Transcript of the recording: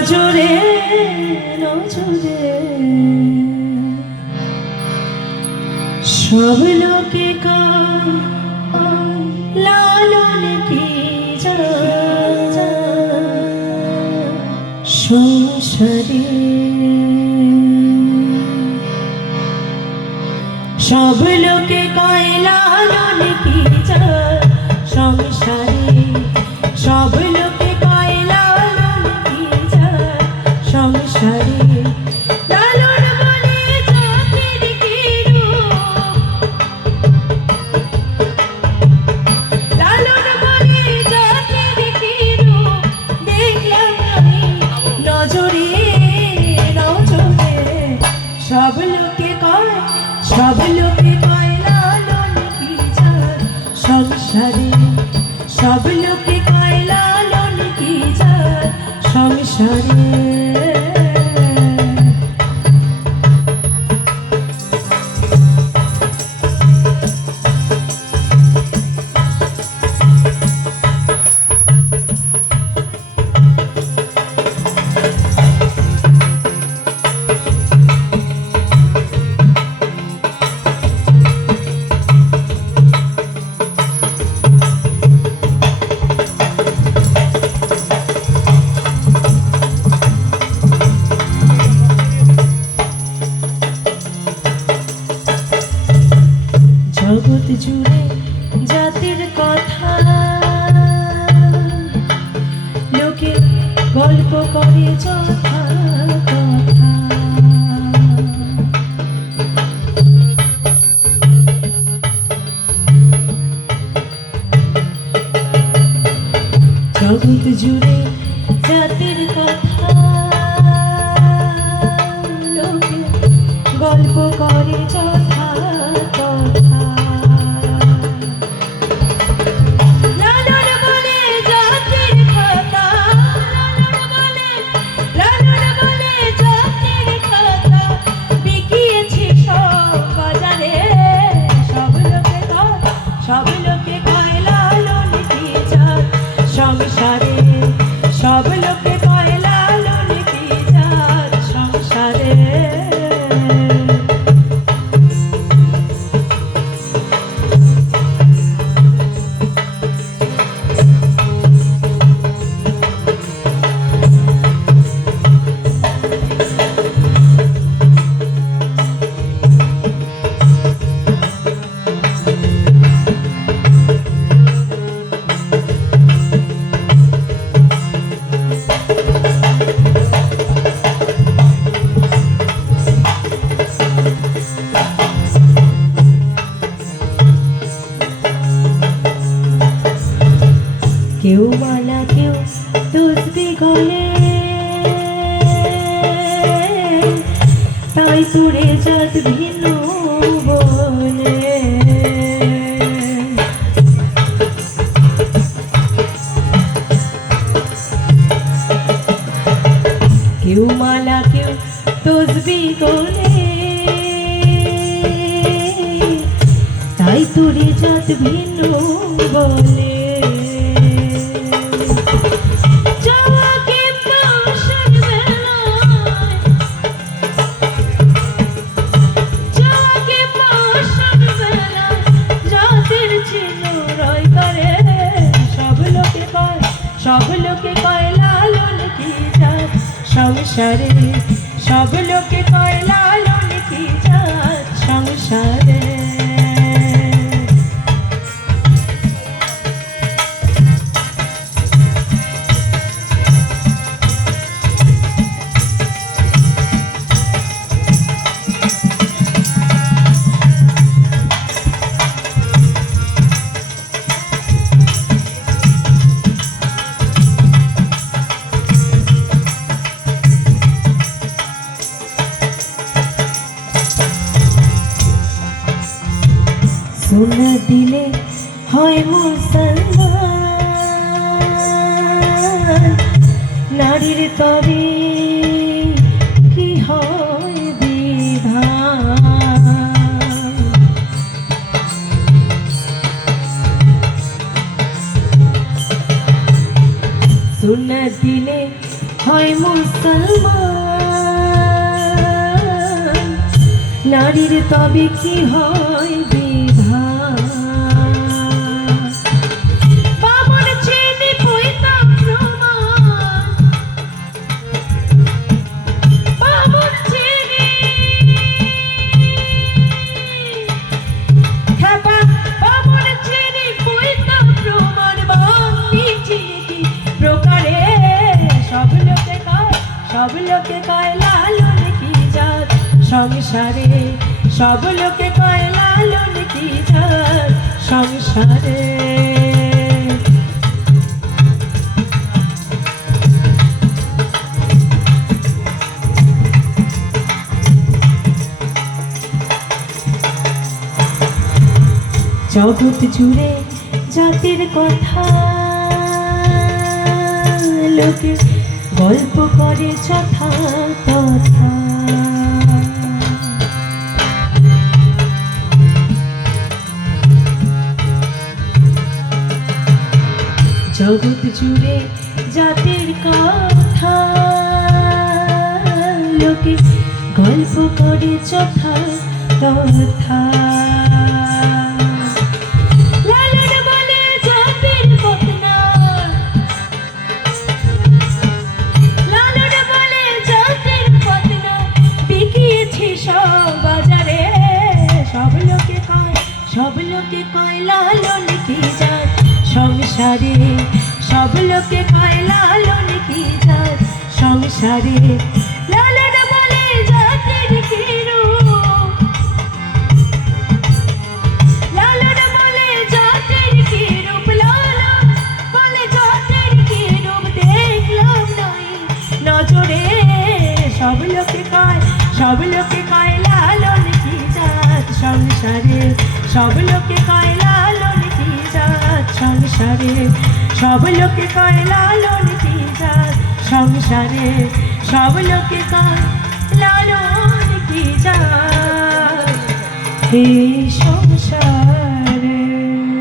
নজরে নজরে সব লোকে লালন কি সংসারে সব লোকে কয় লালন কি সংসারে সব লোকে কয় লালন কি সংসারে লালন বলে জাতির কি রূপ লালন বলে জাতির কি রূপ দেখলাম আমি নজরে নজরে সব লোকে কয় লালন কি সংসারে সব লোকে কয় লালন কি সংসারে জগৎ জুড়ে জাতির কথা লোকে গল্প করে যথা কথা জগৎ জুড়ে জাতির কথা লোকে গল্প করে যথা কথা লালন বলে জাতির কথা লালন বলে জাতির কথা বিকিয়েছে সব বাজারে সব লোকে কয় লালন কি সংসারে সব লোকে কয় লালন কি সংসারে কেউ মালা কেউ তুসবি গলে তাই পুড়ে যাত ভিন্ন বলে কেউ মালা কেউ তুসবি গলে তাই পুড়ে যাত ভিন্ন বলে সব লোকে কয় লালন কি সংসারে সব লোকে কয় লালন কি সংসারে সোনা দিলে হয় মুসলমান নারীর তবে কি হয় বিধান সোনা দিলে হয় মুসলমান, নারীর তবে কি হয় বিধান। বামন চেনে পৈতা প্রমাণ, বামন চেনে খ্যাপা, বামন চেনে পৈতা প্রমাণ, বামনি চিনি প্রকারে সব লোকে কয়, সব লোকে কয় লালন কি জাত সংসারে, সব লোকে কয় লালন কি জাত সংসারে। জগৎ জুড়ে জাতির কথা লোকে গল্প করে যথা তথা, জগৎ জুড়ে জাতির কথা লোকে গল্প করে যথা তথা। লালন বলে জাতির বদনা, লালন বলে জাতির বদনা, বিকিয়েছি সব বাজারে, সব লোকে কয়, সব লোকে কয় লালন কি জাত সংসারে, সব লোকে কয় লালন কি জাত সংসারে। লালন বলে জাতির কি রূপ, লালন বলে জাতির কি রূপ, লালন বলে জাতির কি রূপ, দেখলাম নাই নজরে, সব লোকে কয়, সব লোকে কয় লালন কি জাত সংসারে, সব লোকে কয় লালন কি জাত সংসারে, সব লোকে কয় লালন কি জাত সংসারে, সব লোকে কয় লালন কি জাত এই সংসার।